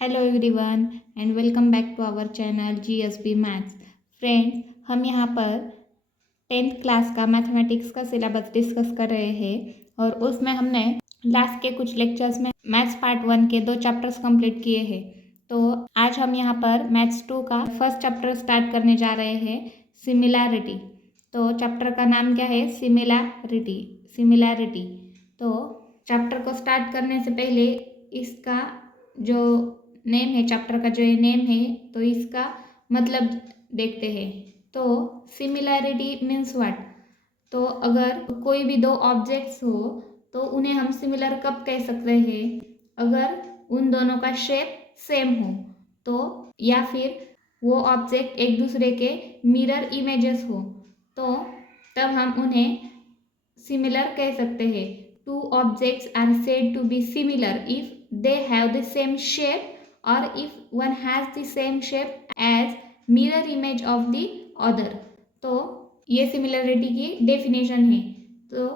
Hello everyone and welcome back to our channel GSB maths. Friends, हम यहाँ पर 10th class का mathematics का सिलेबस डिस्कस कर रहे हैं और उसमें हमने लास्ट के कुछ लेक्चर्स में मैथ्स पार्ट 1 के 2 चैप्टर्स कंप्लीट किए हैं। तो आज हम यहाँ पर मैथ्स 2 का फर्स्ट चैप्टर स्टार्ट करने जा रहे हैं, सिमिलैरिटी। तो चैप्टर का नाम क्या है? सिमिलैरिटी। तो चैप्टर को स्टार्ट करने से पहले इसका जो नेम है, चैप्टर का जो नेम है, तो इसका मतलब देखते हैं। तो सिमिलैरिटी मीन्स व्हाट? तो अगर कोई भी दो ऑब्जेक्ट्स हो तो उन्हें हम सिमिलर कब कह सकते हैं? अगर उन दोनों का शेप सेम हो तो, या फिर वो ऑब्जेक्ट एक दूसरे के मिरर इमेजेस हो तो तब हम उन्हें सिमिलर कह सकते हैं। Two objects are said to be similar if they have the same shape or if one has the same shape as mirror image of the other। तो ये सिमिलरिटी की डेफिनेशन है। तो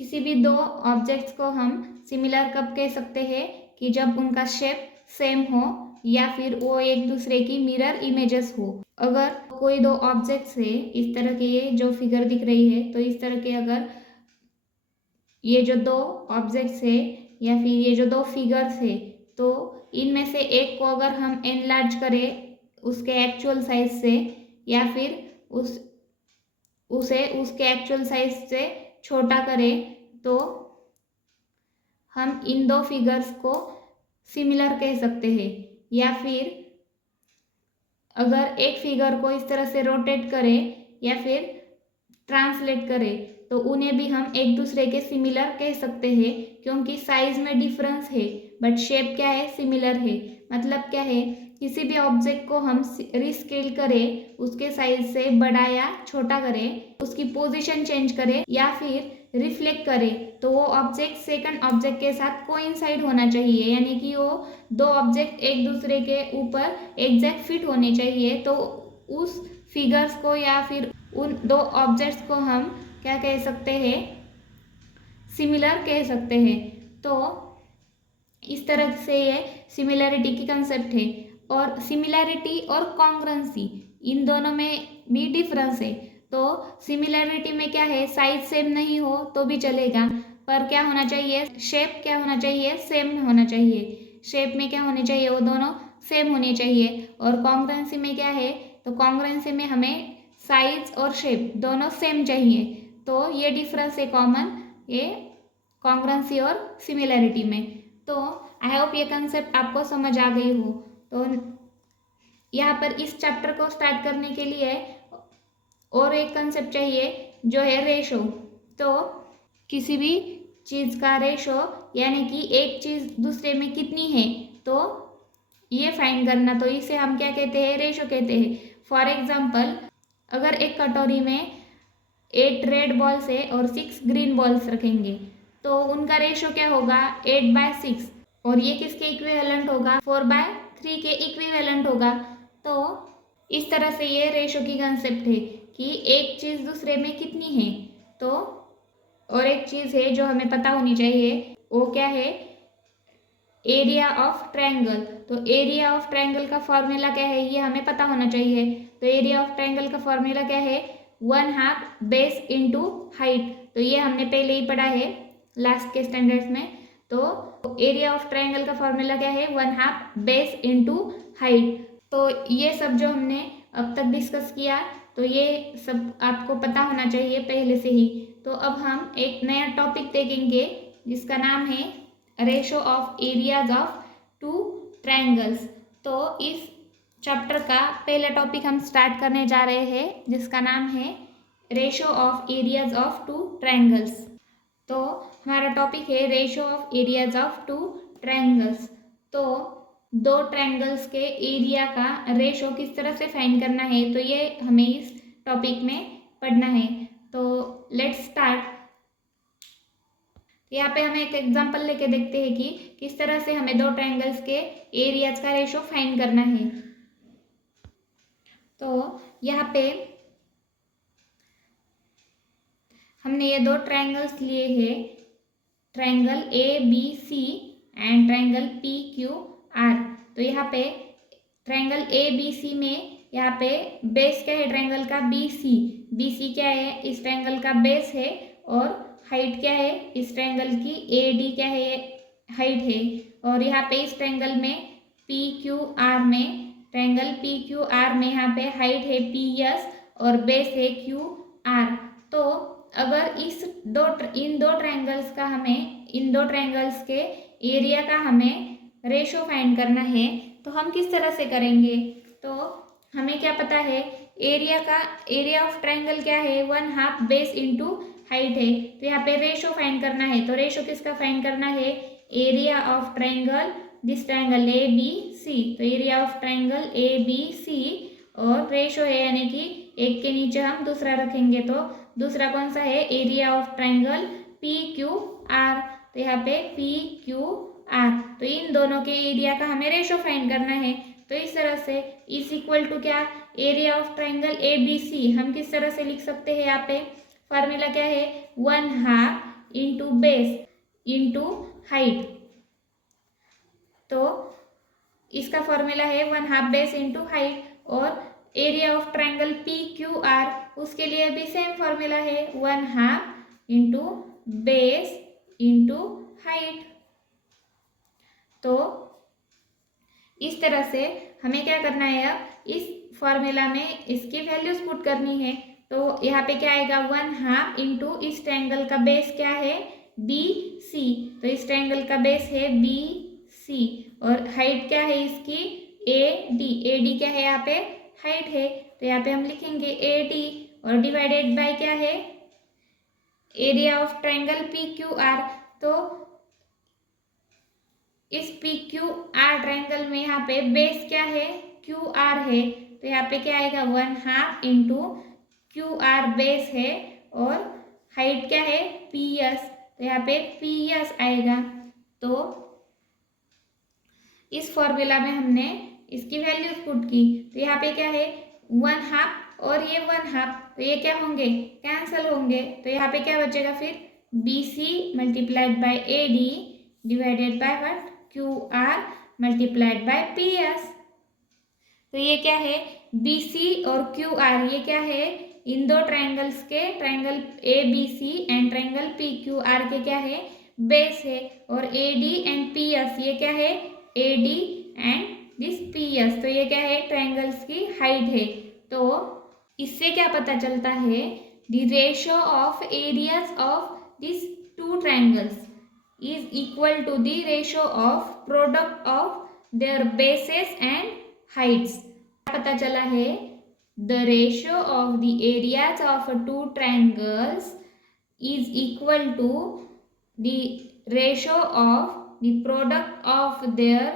किसी भी दो ऑब्जेक्ट्स को हम सिमिलर कब कह सकते हैं? कि जब उनका शेप सेम हो या फिर वो एक दूसरे की मिरर इमेजेस हो। अगर कोई दो ऑब्जेक्ट्स है, इस तरह के ये जो फिगर दिख रही है, तो इस तरह के अगर ये जो दो ऑब्जेक्ट्स है या फिर ये जो दो फिगर्स है, तो इनमें से एक को अगर हम एनलार्ज करें उसके एक्चुअल साइज से, या फिर उसे उसके एक्चुअल साइज से छोटा करें, तो हम इन दो फिगर्स को सिमिलर कह सकते हैं। या फिर अगर एक फिगर को इस तरह से रोटेट करें या फिर ट्रांसलेट करें तो उन्हें भी हम एक दूसरे के सिमिलर कह सकते हैं, क्योंकि साइज में डिफरेंस है बट शेप क्या है? सिमिलर है। मतलब क्या है? किसी भी ऑब्जेक्ट को हम रिस्केल करें, उसके साइज से बड़ा या छोटा करें, उसकी पोजीशन चेंज करें या फिर रिफ्लेक्ट करें, तो वो ऑब्जेक्ट सेकंड ऑब्जेक्ट के साथ कोइंसाइड होना चाहिए, यानी कि वो दो ऑब्जेक्ट एक दूसरे के ऊपर एग्जैक्ट फिट होने चाहिए। तो उस फिगर्स को या फिर उन दो ऑब्जेक्ट्स को हम क्या कह सकते हैं? सिमिलर कह सकते हैं। तो इस तरह से ये सिमिलरिटी की कंसेप्ट है। और सिमिलरिटी और कॉन्ग्रुएंसी, इन दोनों में भी डिफरेंस है। तो सिमिलरिटी में क्या है? साइज सेम नहीं हो तो भी चलेगा, पर क्या होना चाहिए? शेप क्या होना चाहिए? सेम होना चाहिए। शेप में क्या होने चाहिए? वो दोनों सेम होने चाहिए। और कॉन्ग्रुएंसी में क्या है? तो कॉन्ग्रुएंसी में हमें साइज और शेप दोनों सेम चाहिए। तो ये डिफरेंस है कॉमन, ये कॉन्ग्रुएंसी और सिमिलरिटी में। तो आई होप ये कंसेप्ट आपको समझ आ गई हो। तो यहाँ पर इस चैप्टर को स्टार्ट करने के लिए और एक कंसेप्ट चाहिए जो है रेशो। तो किसी भी चीज़ का रेशो, यानी कि एक चीज़ दूसरे में कितनी है, तो ये फाइंड करना, तो इसे हम क्या कहते हैं? रेशो कहते हैं। फॉर एग्जाम्पल, अगर एक कटोरी में 8 रेड बॉल्स है और 6 ग्रीन बॉल्स रखेंगे, तो उनका रेशो क्या होगा? 8/6। और ये किसके इक्विवेलेंट होगा? 4/3 के इक्विवेलेंट होगा। तो इस तरह से ये रेशो की कंसेप्ट है कि एक चीज़ दूसरे में कितनी है। तो और एक चीज़ है जो हमें पता होनी चाहिए, वो क्या है? Area of triangle. तो एरिया ऑफ ट्रायंगल का फॉर्मूला क्या है? ये हमें पता होना चाहिए। तो एरिया ऑफ ट्रायंगल का फॉर्मूला क्या है? 1/2 बेस इंटू हाइट। तो ये हमने पहले ही पढ़ा है लास्ट के स्टैंडर्ड्स में। तो एरिया ऑफ ट्रायंगल का फॉर्मूला क्या है? 1/2 बेस इंटू हाइट। तो ये सब जो हमने अब तक डिस्कस किया, तो ये सब आपको पता होना चाहिए पहले से ही। तो अब हम एक नया टॉपिक देखेंगे जिसका नाम है ratio of areas of two triangles. तो इस चैप्टर का पहला टॉपिक हम स्टार्ट करने जा रहे हैं जिसका नाम है ratio of areas of two triangles. तो हमारा टॉपिक है ratio of areas of two triangles. तो दो ट्रायंगल्स के एरिया का रेशो किस तरह से फाइंड करना है, तो ये हमें इस टॉपिक में पढ़ना है। तो लेट्स स्टार्ट। यहाँ पे हम एक एग्जांपल लेके देखते हैं कि किस तरह से हमें दो ट्रायंगल्स के एरियाज का रेशो फाइंड करना है। तो यहाँ पे हमने ये दो ट्रायंगल्स लिए हैं, triangle A B C and triangle P Q R. तो यहाँ पे ट्रायंगल ए बी सी में यहाँ पे बेस क्या है ट्रायंगल का बी सी। बी सी क्या है इस ट्रायंगल का बेस है और हाइट क्या है इस ट्रायंगल की ए डी क्या है हाइट है। और यहाँ पे इस ट्रायंगल में पी क्यू आर में ट्रायंगल पी क्यू आर में यहाँ पे हाइट है पी एस और बेस है क्यू आर। तो अगर इन दो ट्रायंगल्स के एरिया का हमें रेशो फाइंड करना है तो हम किस तरह से करेंगे। तो हमें क्या पता है एरिया ऑफ ट्रायंगल क्या है 1/2 बेस इंटू हाइट है। तो यहाँ पे रेशो फाइंड करना है तो रेशो किसका फाइंड करना है area of triangle this triangle A B C. तो area of triangle A B C और रेशो है यानी कि एक के नीचे हम दूसरा रखेंगे तो दूसरा कौन सा है area of triangle P Q R. तो यहाँ पे पी क्यू आर तो इन दोनों के एरिया का हमें रेशो फाइंड करना है। तो इस तरह से इज इक्वल टू क्या area of triangle A B C हम किस तरह से लिख सकते हैं यहाँ पे फॉर्मूला क्या है 1/2 इंटू बेस इंटू हाइट। तो इसका फॉर्मूला है 1/2 बेस इंटू हाइट और area of triangle P Q are उसके लिए भी सेम फॉर्मूला है 1/2 इंटू बेस इंटू हाइट। तो इस तरह से हमें क्या करना है अब इस फॉर्मूला में इसकी वैल्यूज पुट करनी है। तो यहाँ पे क्या आएगा 1/2 इंटू इस ट्रायंगल का बेस क्या है बी सी। तो इस ट्रायंगल का बेस है बी सी और हाइट क्या है इसकी ए डी क्या है यहाँ पे हाइट है। तो यहाँ पे हम लिखेंगे ए डी और डिवाइडेड बाय क्या है area of triangle P Q R. तो इस पी क्यू आर ट्रायंगल में यहाँ पे बेस क्या है क्यू आर है। तो यहाँ पे क्या आएगा 1/2 इंटू क्यू आर बेस है और हाइट क्या है पी एस। तो यहाँ पे पी एस आएगा। तो इस फॉर्मूला में हमने इसकी वैल्यूज पुट की। तो यहाँ पे क्या है 1/2 और ये 1/2 तो ये क्या होंगे कैंसल होंगे। तो यहाँ पे क्या बचेगा फिर B C multiplied by A D divided by what Q R multiplied by P S. तो ये क्या है बी सी और क्यू आर ये क्या है इन दो ट्रायंगल्स के triangle A B C and triangle P Q R के क्या है बेस है और A D and P S ये क्या है A D and this P S. तो ये क्या है ट्रायंगल्स की हाइट है। तो इससे क्या पता चलता है the ratio of areas of this two triangles is equal to the ratio of product of their bases and heights। पता चला है the ratio of the areas of two triangles is equal to the ratio of the product of their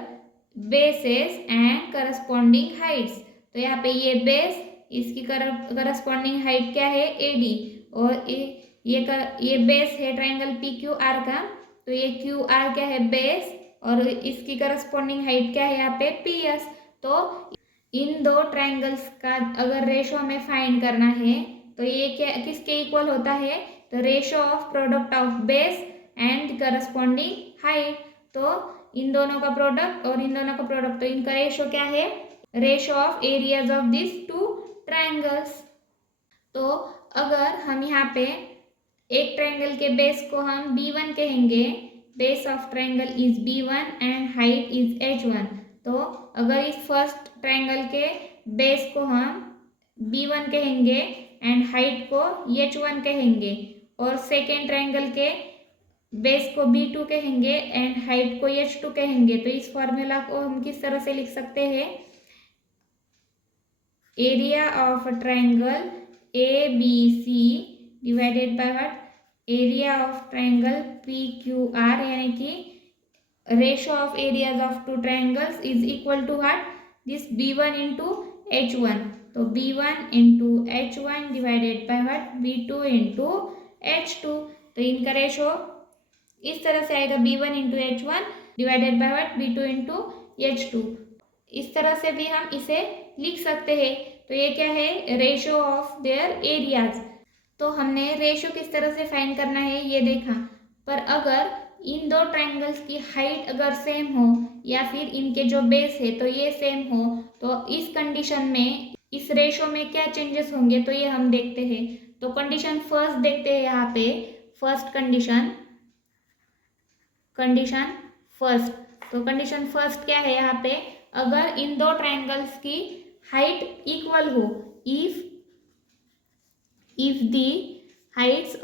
bases and corresponding heights। तो यहाँ पे ये base इसकी corresponding height क्या है ए डी और ये बेस है ट्रायंगल पी क्यू आर का। तो ये क्यू आर क्या है बेस और इसकी करस्पॉन्डिंग हाइट क्या है यहाँ पे पी एस। तो इन दो ट्रायंगल्स का अगर रेशो हमें फाइंड करना है तो ये क्या किसके इक्वल होता है तो ratio of product of base and corresponding height. तो इन दोनों का प्रोडक्ट और इन दोनों का प्रोडक्ट तो इनका रेशो क्या है ratio of areas of this two triangles. तो अगर हम यहाँ पे एक ट्रायंगल के बेस को हम B1 कहेंगे base of triangle is B1 and height is H1। तो अगर इस फर्स्ट ट्रायंगल के बेस को हम B1 कहेंगे एंड हाइट को H1 कहेंगे और सेकेंड ट्रायंगल के बेस को B2 कहेंगे एंड हाइट को H2 कहेंगे। तो इस फॉर्मूला को हम किस तरह से लिख सकते हैं area of triangle A B C divided by what area of triangle P Q R यानी कि ratio of areas of two triangles is equal to what this B1 into H1। तो B1 into H1 divided by what B2 into H2। तो इनका रेशो इस तरह से आएगा B1 into H1 divided by what B2 into H2। इस तरह से भी हम इसे लिख सकते हैं। तो ये क्या है रेशो ऑफ देयर एरियाज। तो हमने रेशो किस तरह से फाइंड करना है ये देखा। पर अगर इन दो ट्रायंगल्स की हाइट अगर सेम हो या फिर इनके जो बेस है तो ये सेम हो, तो इस कंडीशन में इस रेशो में क्या चेंजेस होंगे तो ये हम देखते हैं। तो कंडीशन फर्स्ट देखते हैं यहाँ पे। फर्स्ट कंडीशन फर्स्ट, तो कंडीशन फर्स्ट क्या है यहाँ पे, अगर इन दो ट्रायंगल्स की हाइट इक्वल हो, if the heights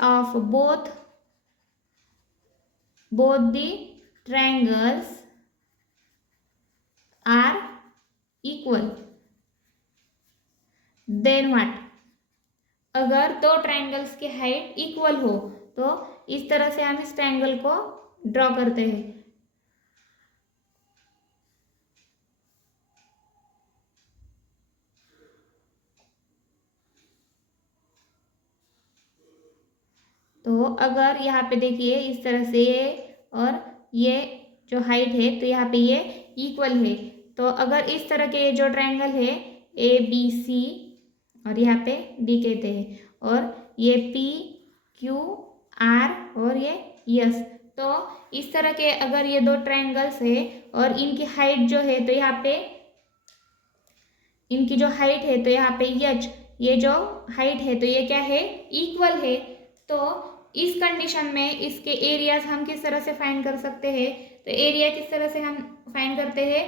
of both the triangles are equal, then what, अगर दो ट्रायंगल्स की हाइट इक्वल हो तो इस तरह से हम इस ट्रायंगल को ड्रॉ करते हैं। तो अगर यहाँ पे देखिए इस तरह से ये और ये जो हाइट है तो यहाँ पे ये इक्वल है, तो अगर इस तरह के जो ट्रायंगल है ए बी सी और यहाँ पे डी कहते हैं, और ये पी क्यू आर और ये यस, तो इस तरह के अगर ये दो ट्रायंगल्स है और इनकी हाइट जो है तो यहाँ पे इनकी जो हाइट है तो यहाँ पे यच, ये जो हाइट है तो ये क्या है, इक्वल है, तो इस कंडीशन में इसके एरियाज हम किस तरह से फाइंड कर सकते हैं। तो एरिया किस तरह से हम फाइंड करते हैं,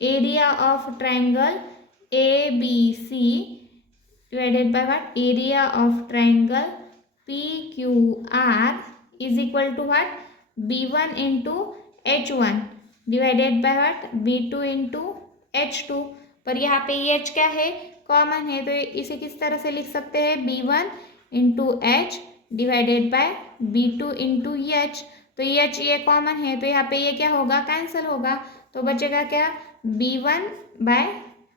area of triangle A B C divided by what, area of triangle P Q R is equal to what, b1 into h1 divided by what, b2 into h2। पर यहाँ पे h क्या है, कॉमन है, तो इसे किस तरह से लिख सकते हैं, b1 into H divided by b2 into H. तो एच ये कॉमन है तो यहाँ पे ये क्या होगा, कैंसिल होगा, तो बचेगा क्या, b1 बाय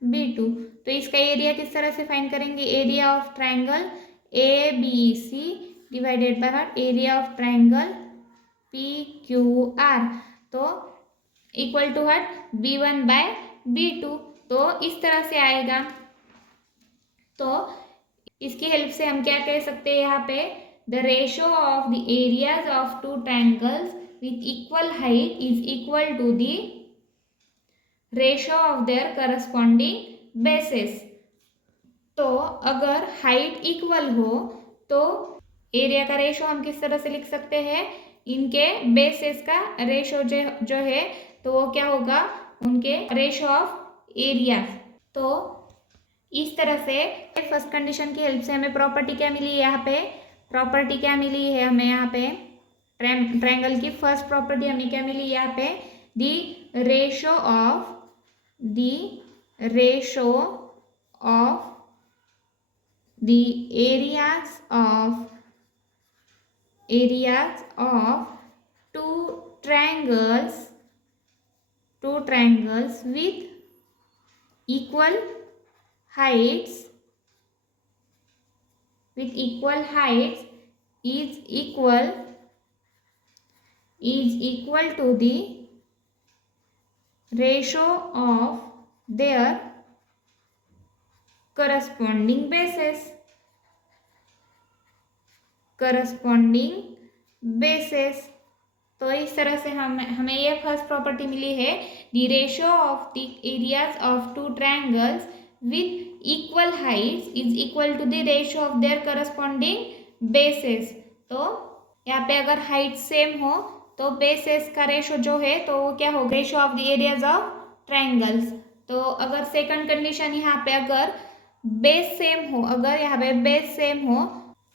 b2। तो इसका एरिया किस तरह से फाइंड करेंगे, area of triangle A B C divided by what, area of triangle P Q R, तो equal to what, b1 by b2। तो इस तरह से आएगा। तो इसकी हेल्प से हम क्या कह सकते हैं यहाँ पे, the ratio of the areas of two triangles with equal height is equal to the ratio of their corresponding bases. तो अगर हाइट इक्वल हो तो एरिया का रेशो हम किस तरह से लिख सकते हैं, इनके बेसेस का रेशो जो है तो वो क्या होगा, उनके रेशो ऑफ एरिया। तो इस तरह से फर्स्ट कंडीशन की हेल्प से हमें प्रॉपर्टी क्या मिली है, यहाँ पे प्रॉपर्टी क्या मिली है हमें, यहाँ पे ट्रायंगल की फर्स्ट प्रॉपर्टी हमें क्या मिली यहाँ पे, the ratio of the areas of two triangles with equal heights is equal to the ratio of their corresponding bases। तो इस तरह से हमें ये फर्स्ट प्रॉपर्टी मिली है, the ratio of the areas of two triangles with equal heights is equal to the ratio of their corresponding bases. तो यहाँ पे अगर हाइट सेम हो तो बेसेस का रेशो जो है तो वो क्या होगा, ratio of the areas of triangles. तो अगर सेकंड कंडीशन यहाँ पे अगर बेस सेम हो, अगर यहाँ पे बेस सेम हो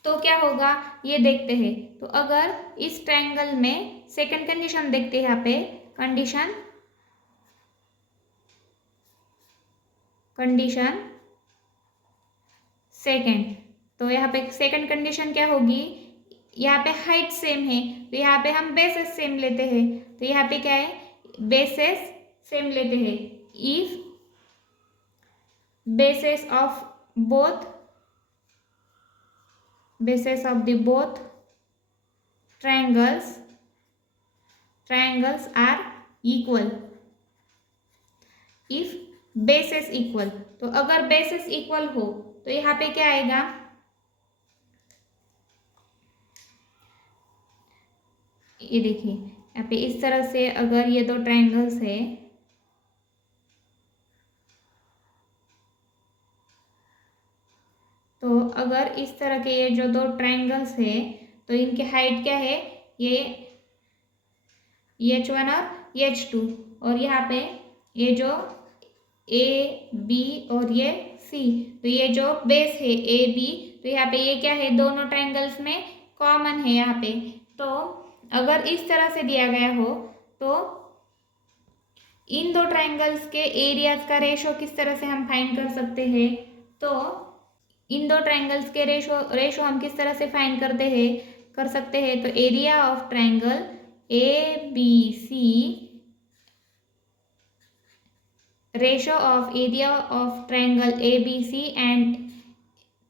तो क्या होगा ये देखते हैं। तो अगर इस ट्रायंगल में सेकंड कंडीशन देखते हैं, यहाँ पे कंडीशन सेकंड, तो यहाँ पे सेकंड कंडीशन क्या होगी, यहाँ पे हाइट सेम है तो यहाँ पे हम बेसेस सेम लेते हैं, तो यहाँ पे क्या है, बेसेस सेम लेते हैं। If bases of the both triangles are equal, if bases equal, तो अगर bases equal हो तो यहाँ पे क्या आएगा, ये देखिए यहाँ पे इस तरह से अगर ये दो ट्रायंगल्स है, तो अगर इस तरह के ये जो दो ट्रायंगल्स है तो इनकी हाइट क्या है, ये H1 और H2, और यहाँ पे ये जो ए बी और ये सी, तो ये जो बेस है ए बी, तो यहाँ पे ये क्या है, दोनों ट्रायंगल्स में कॉमन है यहाँ पे। तो अगर इस तरह से दिया गया हो तो इन दो ट्रायंगल्स के एरियाज का रेशो किस तरह से हम फाइंड कर सकते हैं। तो इन दो ट्रायंगल्स के रेशो हम किस तरह से फाइंड कर सकते हैं। तो area of triangle A B C, ratio of area of triangle ABC and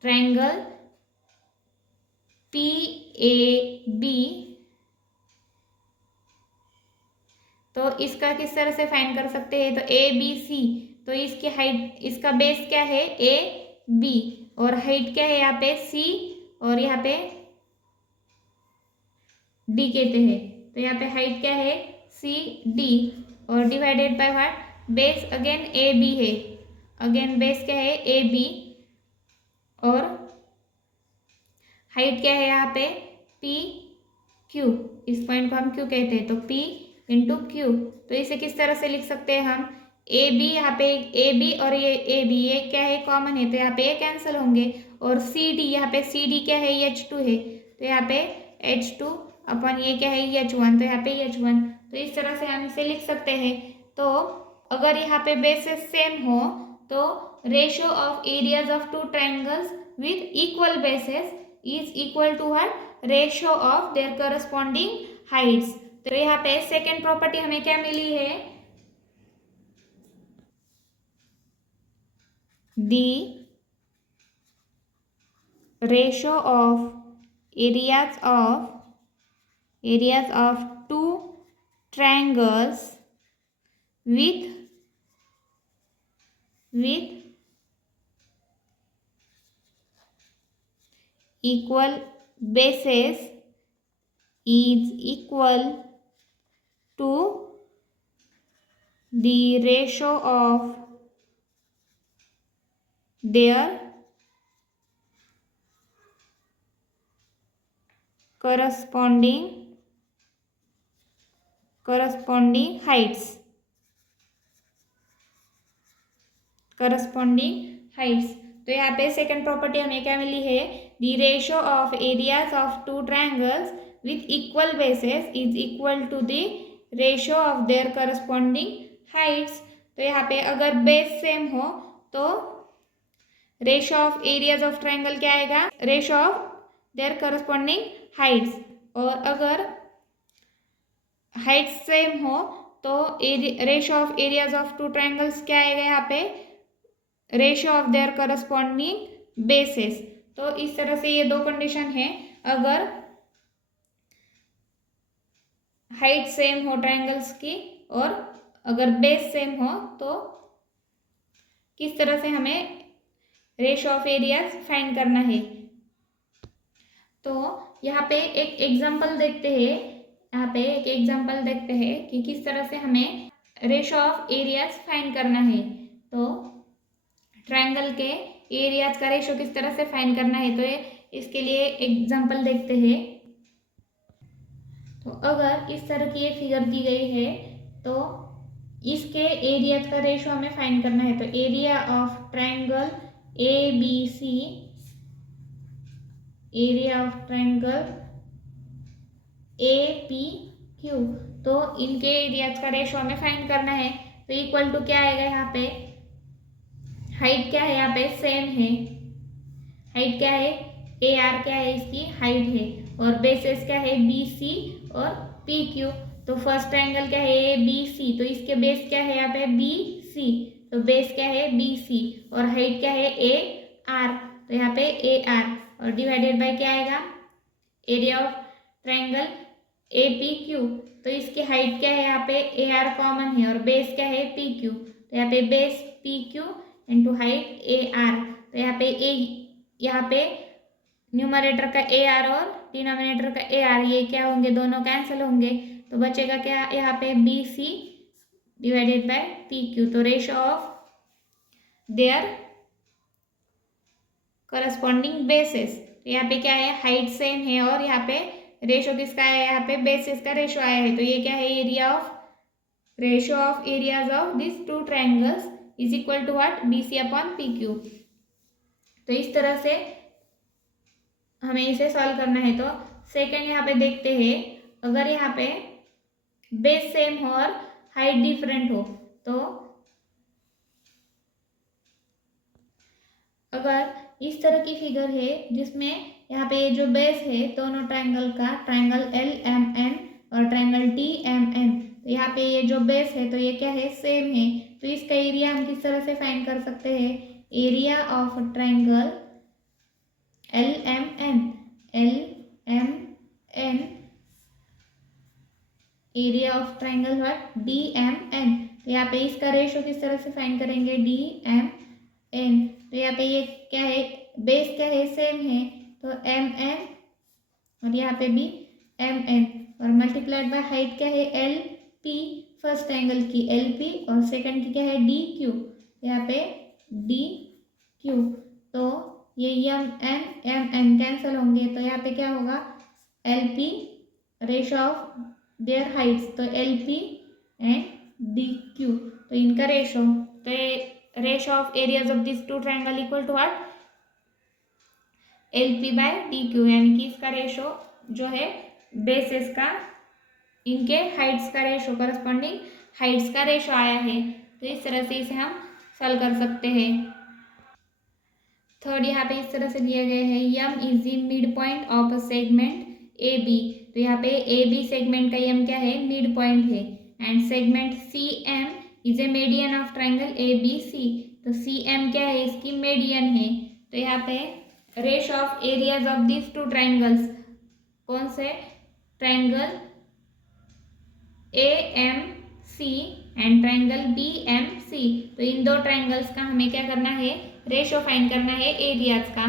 triangle PAB, तो इसका किस तरह से फाइंड कर सकते हैं। तो ABC, तो इसकी हाइट, इसका बेस क्या है AB, और हाइट क्या है यहाँ पे C, और यहाँ पे D कहते हैं। तो यहाँ पे हाइट क्या है CD, और divided by what, base again AB है, अगेन बेस क्या है AB, और हाइट क्या है यहाँ पे PQ, इस पॉइंट को हम Q कहते हैं, तो P इंटू Q। तो इसे किस तरह से लिख सकते हैं हम, AB, यहाँ पे AB और ये AB, ये क्या है कॉमन है, तो यहाँ पे ये कैंसिल होंगे, और CD, यहाँ पे CD क्या है H2 है, तो यहाँ पे H2 अपन ये क्या है H1, तो यहाँ पे H1। तो इस तरह से हम इसे लिख सकते हैं। तो अगर यहाँ पे बेसेस सेम हो तो ratio of areas of two triangles with equal bases is equal to what, ratio of their corresponding heights. तो यहाँ पे सेकेंड प्रॉपर्टी हमें क्या मिली है, the ratio of areas of two triangles with equal bases is equal to the ratio of their corresponding heights, तो यहाँ पे सेकंड प्रॉपर्टी हमें क्या मिली है, the ratio of areas of two triangles with equal bases is equal to the ratio of their corresponding heights. तो यहाँ पे अगर बेस सेम हो तो ratio of areas of triangle क्या आएगा, ratio of their corresponding heights, और अगर हाइट सेम हो तो ratio of areas of two triangles क्या आएगा यहाँ पे, ratio of their corresponding bases. तो इस तरह से ये दो कंडीशन है, अगर हाइट सेम हो ट्रायंगल्स की और अगर बेस सेम हो तो किस तरह से हमें रेशियो ऑफ एरियाज फाइंड करना है। तो यहाँ पे एक एग्जांपल देखते हैं, कि किस तरह से हमें रेशियो ऑफ एरियाज फाइंड करना है। तो ट्रायंगल के एरियाज का रेशियो किस तरह से फाइंड करना है, तो इसके लिए एग्जांपल देखते हैं। तो अगर इस तरह की ये फिगर दी गई है तो इसके एरियाज का रेशियो हमें फाइंड करना है। तो area of triangle A B C, area of triangle A P Q, तो इनके एरियाज का रेशियो हमें फाइंड करना है। तो इक्वल टू क्या आएगा यहाँ पे, हाइट क्या है यहाँ पे सेम है, हाइट क्या है ए आर, क्या है इसकी हाइट है, और बेसेस क्या है बी सी और पी क्यू। तो फर्स्ट ट्रायंगल क्या है ए बी सी, तो इसके बेस क्या है यहाँ पे बी सी, तो बेस क्या है बी सी, और हाइट क्या है ए आर, तो यहाँ पे ए आर, और डिवाइडेड बाय क्या आएगा, area of triangle A P Q. तो इसकी हाइट क्या है यहाँ पे ए आर कॉमन है, और बेस क्या है पी क्यू, तो यहाँ पे base P Q into height A R. तो यहाँ पे न्यूमरेटर का ए आर और डिनोमिनेटर का ए आर, ये क्या होंगे, दोनों कैंसिल होंगे। तो बचेगा क्या यहाँ पे, B C divided by P Q. तो ratio of their corresponding bases, यहाँ पे क्या है, हाइट सेम है और यहाँ पे रेशियो किसका है, यहाँ पे बेसिस का रेशियो आया है। तो ये क्या है, area of ratio of areas of this two triangles is equal to what, B C upon P Q. तो इस तरह से हमें इसे सॉल्व करना है। तो सेकंड यहाँ पे देखते हैं, अगर यहाँ पे बेस सेम हो और हाइट डिफरेंट हो, तो अगर इस तरह की फिगर है जिसमें यहाँ पे जो बेस है दोनों ट्रायंगल का, ट्रायंगल एल एम एन और ट्रायंगल टी एम एन, तो यहाँ पे ये जो बेस है तो ये क्या है, सेम है। तो इसका एरिया हम किस तरह से फाइंड कर सकते हैं, area of triangle L M N area of triangle what, D M N. तो यहाँ पे इसका रेशियो किस तरह से फाइंड करेंगे, डी एम एन। तो यहाँ पे ये क्या है, बेस क्या है, सेम है, तो एम एन और यहाँ पे भी एम एन, और मल्टीप्लाइड बाय हाइट क्या है, एल पी, फर्स्ट एंगल की एल पी और सेकंड की क्या है, डी क्यू। यहाँ पे डी क्यू, तो ये एम एन कैंसिल होंगे, तो यहाँ पे क्या होगा, L P ratio of their heights, तो L P and D Q, तो इनका रेशियो, तो ratio of areas of this two triangle equal to what, L P by D Q, यानी कि इसका रेशियो जो है बेसिस का, इनके हाइट्स का रेशियो, करस्पॉन्डिंग हाइट्स का रेशियो आया है। तो इस तरह से इसे हम सॉल्व कर सकते हैं। थर्ड यहाँ पे इस तरह से दिया गया है, M is the mid point of a segment A B. तो यहाँ पे ए बी सेगमेंट का यम क्या है, मिड पॉइंट है, and segment C M is a median of triangle A B C. तो सी एम क्या है, इसकी मीडियन है। तो यहाँ पे ratio of areas of this two triangles, कौन से triangle A M C and triangle B M C, तो इन दो ट्रायंगल्स का हमें क्या करना है, रेशियो फाइंड करना है एरियाज का।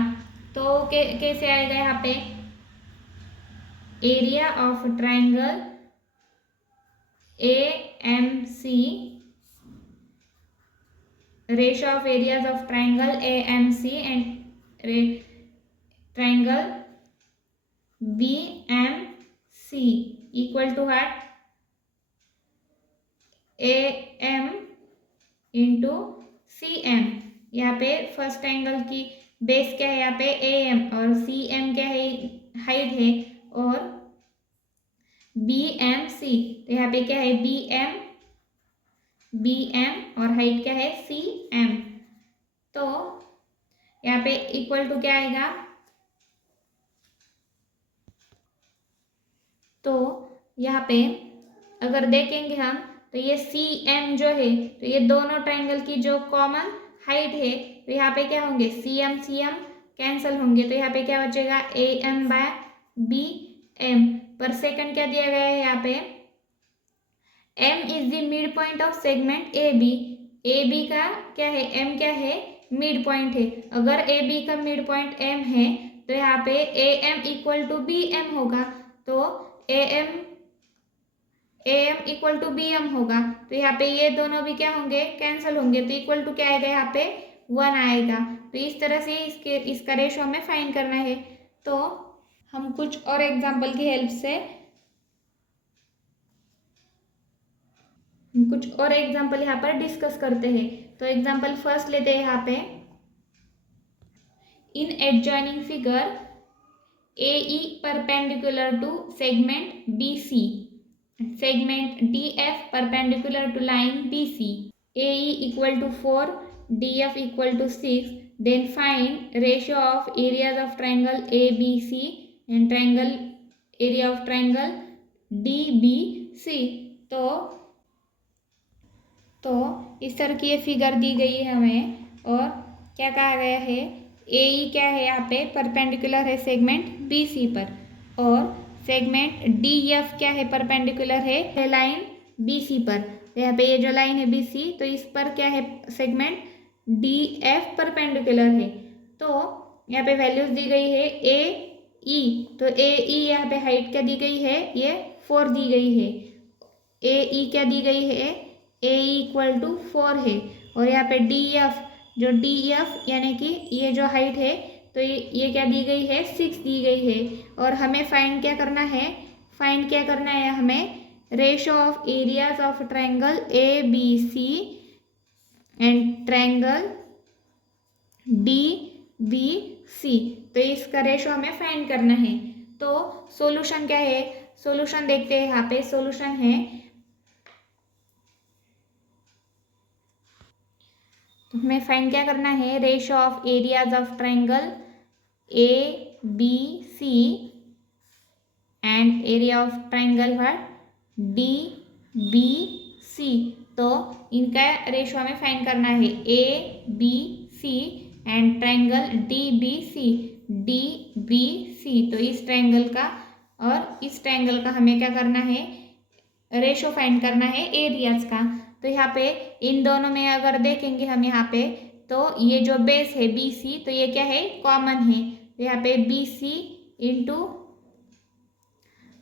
तो कैसे आएगा यहाँ पे, area of triangle A M C, ratio of areas of triangle A M C and triangle B M C equal to what, A M into C M. यहाँ पे फर्स्ट एंगल की बेस क्या है, यहाँ पे ए एम और C M क्या है, हाइट है, और बी एम सी, तो यहाँ पे क्या है, बी एम और हाइट क्या है, सी एम। तो यहाँ पे इक्वल टू क्या आएगा, तो यहाँ पे अगर देखेंगे हम, तो ये सी एम जो है, तो ये दोनों ट्रायंगल की जो कॉमन हाइट है, तो यहाँ पे क्या होंगे, सी एम कैंसल होंगे, तो यहाँ पे क्या बचेगा, A M by B M. पर सेकंड क्या दिया गया है यहाँ पे, M is the mid point of segment A B का क्या है, एम क्या है, मिड पॉइंट है। अगर ए बी का मिड पॉइंट एम है, तो यहाँ पे A M equal to B M होगा, तो A M equal to B M होगा। तो यहाँ पे ये दोनों भी क्या होंगे, कैंसिल होंगे, तो इक्वल टू क्या आएगा, यहाँ पे 1 आएगा। तो इस तरह से इसका रेशो हमें फाइंड करना है। तो हम कुछ और एग्जाम्पल की हेल्प से कुछ और एग्जाम्पल यहाँ पर डिस्कस करते हैं। तो एग्जाम्पल फर्स्ट लेते हैं यहाँ पे, in adjoining figure AE perpendicular to segment BC, segment DF perpendicular to line BC, AE equal to 4, DF equal to 6, then find ratio of areas of triangle ABC and triangle area of triangle DBC। तो इस तरह की ये figure दी गई है हमें, और क्या कहा गया है, ए क्या है यहाँ पे, परपेंडिकुलर है सेगमेंट बी सी पर, और सेगमेंट डी एफ क्या है, परपेंडिकुलर है लाइन बी सी पर। तो यहाँ पे ये जो लाइन है बी सी, तो इस पर क्या है, सेगमेंट डी एफ परपेंडिकुलर है। तो यहाँ पे वैल्यूज दी गई है ए ई, तो ए ई यहाँ पे हाइट क्या दी गई है, ये 4 दी गई है। ए ई क्या दी गई है, ए ई इक्वल टू 4 है। और यहाँ पे डी एफ, जो डी एफ यानी कि ये जो हाइट है, तो ये क्या दी गई है, 6 दी गई है। और हमें फाइंड क्या करना है, फाइंड क्या करना है हमें, ratio of areas of triangle A B C and triangle D B C. तो इसका रेशो हमें फाइंड करना है। तो सॉल्यूशन क्या है, सॉल्यूशन देखते हैं। यहाँ पे सॉल्यूशन है, तो हमें फाइंड क्या करना है, ratio of areas of triangle A B C and area of triangle what, D B C. तो इनका रेशो हमें फाइंड करना है, A B C and triangle D B C, D B C. तो इस ट्रायंगल का और इस ट्रायंगल का हमें क्या करना है, रेशो फाइंड करना है एरियाज का। तो यहाँ पे इन दोनों में अगर देखेंगे हम यहाँ पे, तो ये जो बेस है बी सी, तो ये क्या है, कॉमन है। तो यहाँ पे बी सी इंटू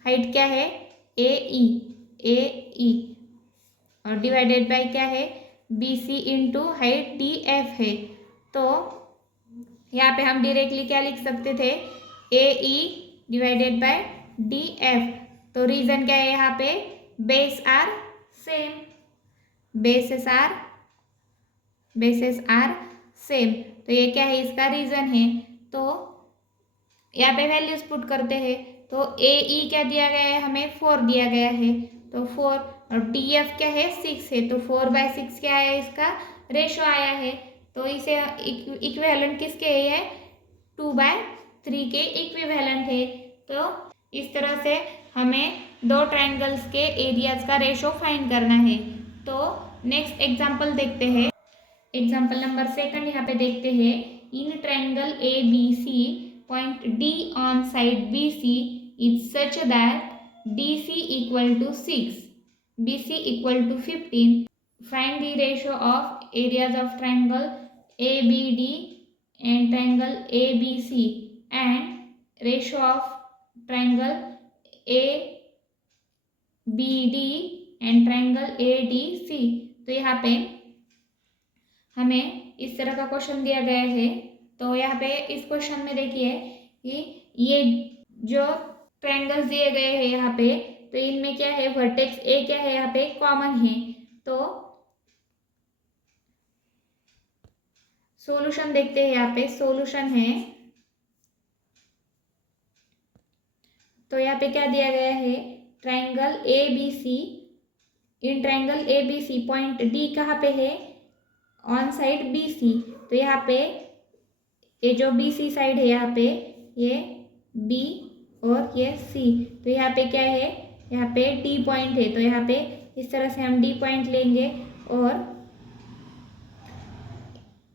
हाइट क्या है, ए ई और डिवाइडेड बाय क्या है, B C into height D F है। तो यहाँ पे हम डायरेक्टली क्या लिख सकते थे, A E divided by D F. तो रीजन क्या है यहाँ पे, base are same, bases are same. तो ये क्या है, इसका रीजन है। तो यहाँ पे वैल्यूज पुट करते हैं। तो ए ई क्या दिया गया है, हमें 4 दिया गया है, तो 4। और डी एफ क्या है, 6 है, तो 4/6 क्या है, इसका रेशो आया है। तो इसे इक्विवेलेंट किसके है, 2/3 के इक्विवेलेंट है। तो इस तरह से हमें दो ट्रायंगल्स के एरियाज का रेशो फाइंड करना है। तो नेक्स्ट एग्जांपल देखते हैं। एग्जांपल नंबर 2 यहाँ पे देखते हैं। In triangle A B C, point D on side B C is such that D C equal to 6, B C equal to 15. Find the ratio of areas of triangle ABD and triangle ABC and ratio of triangle ABD and triangle ADC. तो यहाँ पे हमें इस तरह का question दिया गया है। तो यहाँ पे इस क्वेश्चन में देखिए कि ये जो ट्रायंगल्स दिए गए हैं यहाँ पे, तो इनमें क्या है, वर्टेक्स ए क्या है, यहाँ पे कॉमन है। तो सॉल्यूशन देखते हैं। यहाँ पे सॉल्यूशन है, तो यहाँ पे क्या दिया गया है, triangle A B C, in triangle A B C point D कहाँ पे है, ऑन साइड बी सी। तो यहाँ पे ये जो बी सी साइड है, यहाँ पे ये बी और ये सी। तो यहाँ पे क्या है, यहाँ पे डी पॉइंट है। तो यहाँ पे इस तरह से हम डी पॉइंट लेंगे। और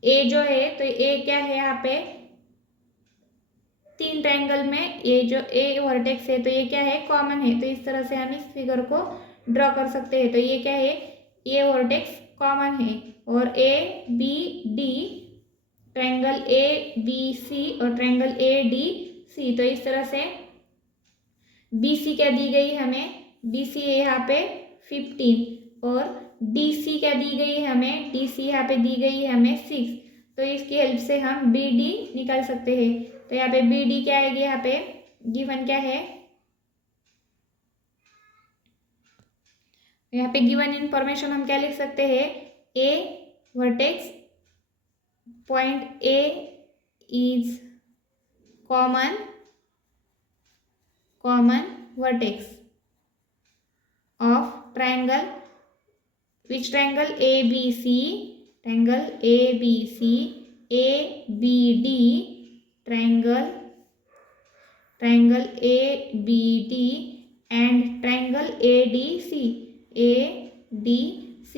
ए जो है, तो ए क्या है, यहाँ पे 3 ट्रायंगल में ये जो ए वर्टेक्स है, तो ये क्या है, कॉमन है। तो इस तरह से हम इस फिगर को ड्रॉ कर सकते हैं। तो ये क्या है, ये वर्टेक्स कॉमन है। और A B D, triangle A B C और ट्रायंगल ए डी सी। तो इस तरह से बी सी क्या दी गई हमें, बी सी है यहाँ पे 15 और डी सी क्या दी गई है हमें, डी सी यहाँ पे दी गई है हमें 6। तो इसकी हेल्प से हम बी डी निकाल सकते हैं। तो यहाँ पे बी डी क्या आएगी, यहाँ पे गिवन क्या है, यहाँ पे गिवन इंफॉर्मेशन हम क्या लिख सकते हैं, A vertex point A is common vertex of triangle, which triangle ABC, triangle ABC, ABD, triangle ABD and triangle ADC, ADC।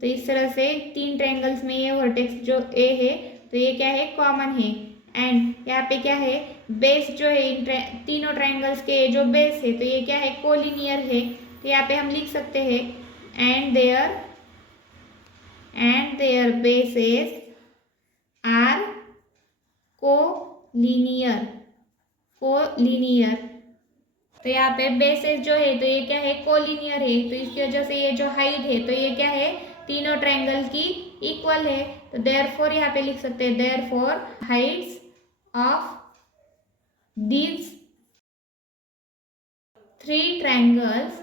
तो इस तरह से 3 ट्रायंगल्स में ये वर्टेक्स जो ए है, तो ये क्या है, कॉमन है। एंड यहाँ पे क्या है, बेस जो है इन तीनों ट्रायंगल्स के जो बेस है, तो ये क्या है, कोलिनियर है। तो यहाँ पे हम लिख सकते हैं and their bases are linear, collinear. तो यहाँ पे बेसेस जो है तो ये क्या है, कोलिनियर है, तो इसकी वजह से ये जो हाइट है तो ये क्या है, तीनों ट्रायंगल की इक्वल है। तो देयरफॉर यहाँ पे लिख सकते हैं, therefore heights of these three triangles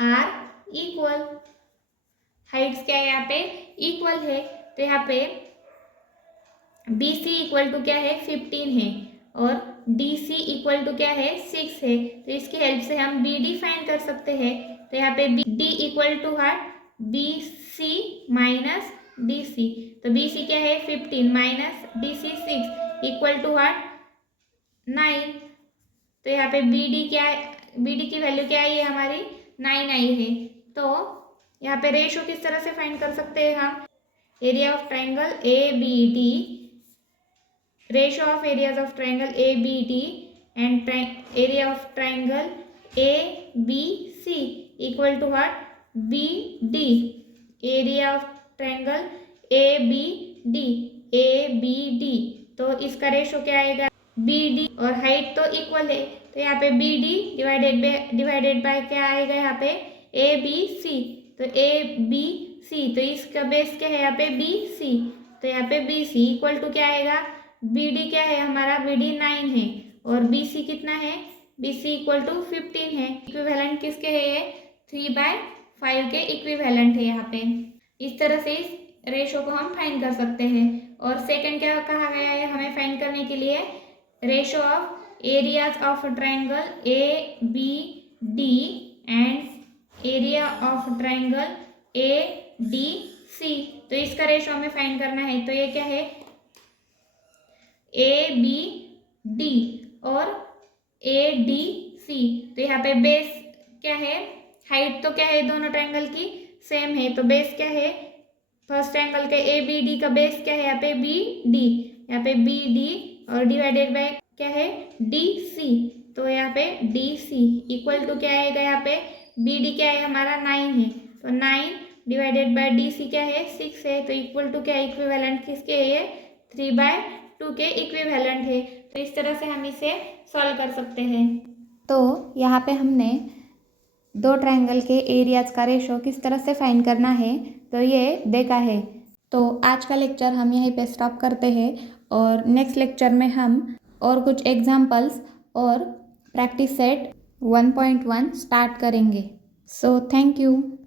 are equal. Heights क्या है यहाँ पे, इक्वल है। तो यहाँ पे बी सी इक्वल टू क्या है, 15 है, और डी सी इक्वल टू क्या है, 6 है। तो इसकी हेल्प से हम बी डी फाइंड कर सकते हैं। तो यहाँ पे बी डी इक्वल टू है B C minus D C. तो बी सी क्या है, 15 minus D C 6 equal to है 9। तो यहाँ पे बी डी क्या है, बी डी की वैल्यू क्या आई है हमारी, 9 आई है। तो यहाँ पे रेशो किस तरह से फाइंड कर सकते हैं हम, area of triangle A B D, ratio of areas of triangle ABD and area of triangle ABC equal to what, BD, area of triangle ABD। तो इसका रेशो क्या आएगा, BD, और हाइट तो इक्वल है, तो यहाँ पे BD डिवाइडेड बाय क्या आएगा यहाँ पे, ABC। तो ABC, तो इसका बेस क्या है यहाँ पे, BC। तो यहाँ पे BC इक्वल टू क्या आएगा, BD क्या है हमारा, BD 9 है, और BC कितना है, BC इक्वल टू 15 है। इक्विवेलेंट किसके है, ये 3/5 के इक्विवेलेंट है यहाँ पे। इस तरह से इस रेशो को हम फाइंड कर सकते हैं। और सेकंड क्या कहा गया है हमें फाइंड करने के लिए, ratio of areas of triangle ABD and area of triangle ADC। तो इसका रेशो हमें फाइंड करना है। तो ये क्या है, ABD और ADC। तो यहाँ पे बेस क्या है, हाइट तो क्या है दोनों ट्रायंगल की सेम है, तो बेस क्या है, फर्स्ट ट्रायंगल के ABD का बेस क्या है यहाँ पे, BD, यहाँ पे BD और डिवाइडेड बाय क्या है, DC। तो यहाँ पे DC इक्वल टू क्या आएगा, यहाँ पे BD क्या है हमारा 9 है, तो 9 डिवाइडेड बाय DC क्या है, 6 है। तो इक्वल टू क्या, इक्विवेलेंट किसके है, ये 3/2 के इक्विवेलेंट है। तो इस तरह से हम इसे सॉल्व कर सकते हैं। तो यहाँ पे हमने दो ट्रायंगल के एरियाज का रेशो किस तरह से फाइंड करना है तो ये देखा है। तो आज का लेक्चर हम यहीं पे स्टॉप करते हैं, और नेक्स्ट लेक्चर में हम और कुछ एग्जांपल्स और प्रैक्टिस सेट 1.1 स्टार्ट करेंगे। So thank you.